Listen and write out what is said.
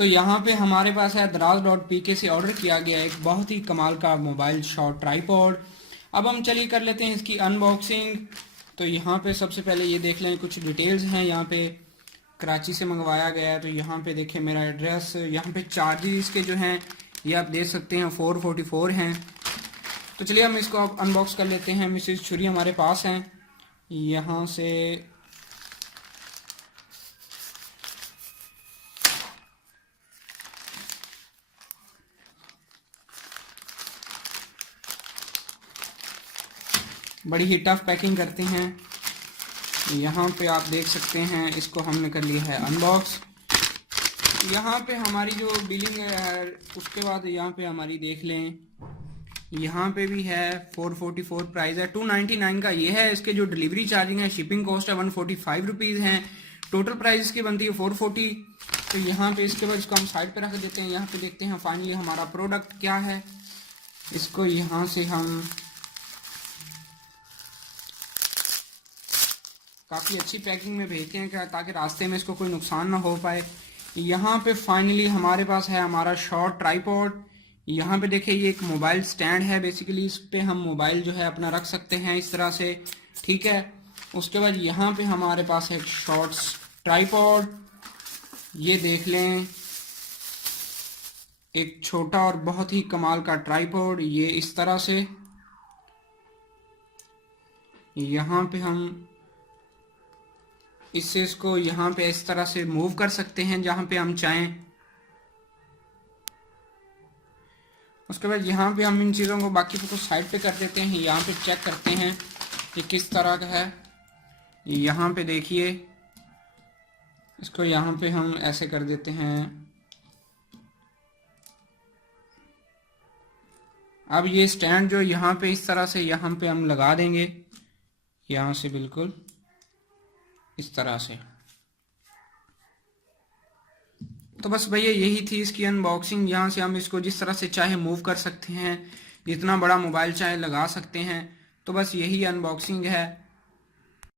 तो यहाँ पे हमारे पास है draz.pk से ऑर्डर किया गया एक बहुत ही कमाल का मोबाइल शॉट ट्राइपॉड। अब हम चलिए कर लेते हैं इसकी अनबॉक्सिंग। तो यहाँ पे सबसे पहले ये देख लें, कुछ डिटेल्स हैं। यहाँ पे कराची से मंगवाया गया है। तो यहाँ पे देखें मेरा एड्रेस, यहाँ पे चार्जेस इसके जो हैं ये आप देख सकते हैं 444 हैं। तो चलिए हम इसको अब अनबॉक्स कर लेते हैं। मिसेज छुरी हमारे पास हैं। यहाँ से बड़ी ही टफ पैकिंग करते हैं। यहाँ पे आप देख सकते हैं इसको हमने कर लिया है अनबॉक्स। यहाँ पे हमारी जो बिलिंग है उसके बाद यहाँ पे हमारी देख लें, यहाँ पे भी है 444 प्राइस है। 299 का ये है। इसके जो डिलीवरी चार्जिंग है, शिपिंग कॉस्ट है 145 रुपीज़ हैं। टोटल प्राइस इसकी बनती है 440। तो यहाँ पे इसके बाद इसको हम साइड पे रख देते हैं। यहाँ पे देखते हैं फाइनली हमारा प्रोडक्ट क्या है। इसको यहाँ से हम काफ़ी अच्छी पैकिंग में भेजते हैं क्या, ताकि रास्ते में इसको कोई नुकसान ना हो पाए। यहाँ पे फाइनली हमारे पास है हमारा शॉर्ट ट्राइपॉड। यहाँ पे देखिए ये एक मोबाइल स्टैंड है। बेसिकली इस पे हम मोबाइल जो है अपना रख सकते हैं इस तरह से, ठीक है। उसके बाद यहाँ पे हमारे पास है एक शॉर्ट ट्राइपॉड। ये देख लें, एक छोटा और बहुत ही कमाल का ट्राइपॉड। ये इस तरह से यहाँ पे हम इससे इसको यहाँ पे इस तरह से मूव कर सकते हैं जहाँ पे हम चाहें। उसके बाद यहाँ पे हम इन चीज़ों को बाकी को साइड पे कर देते हैं। यहाँ पे चेक करते हैं कि किस तरह का है। यहाँ पे देखिए, इसको यहाँ पे हम ऐसे कर देते हैं। अब ये स्टैंड जो यहाँ पे इस तरह से यहाँ पे हम लगा देंगे, यहाँ से बिल्कुल इस तरह से। तो बस भैया यही थी इसकी अनबॉक्सिंग। यहाँ से हम इसको जिस तरह से चाहे मूव कर सकते हैं, जितना बड़ा मोबाइल चाहे लगा सकते हैं। तो बस यही अनबॉक्सिंग है।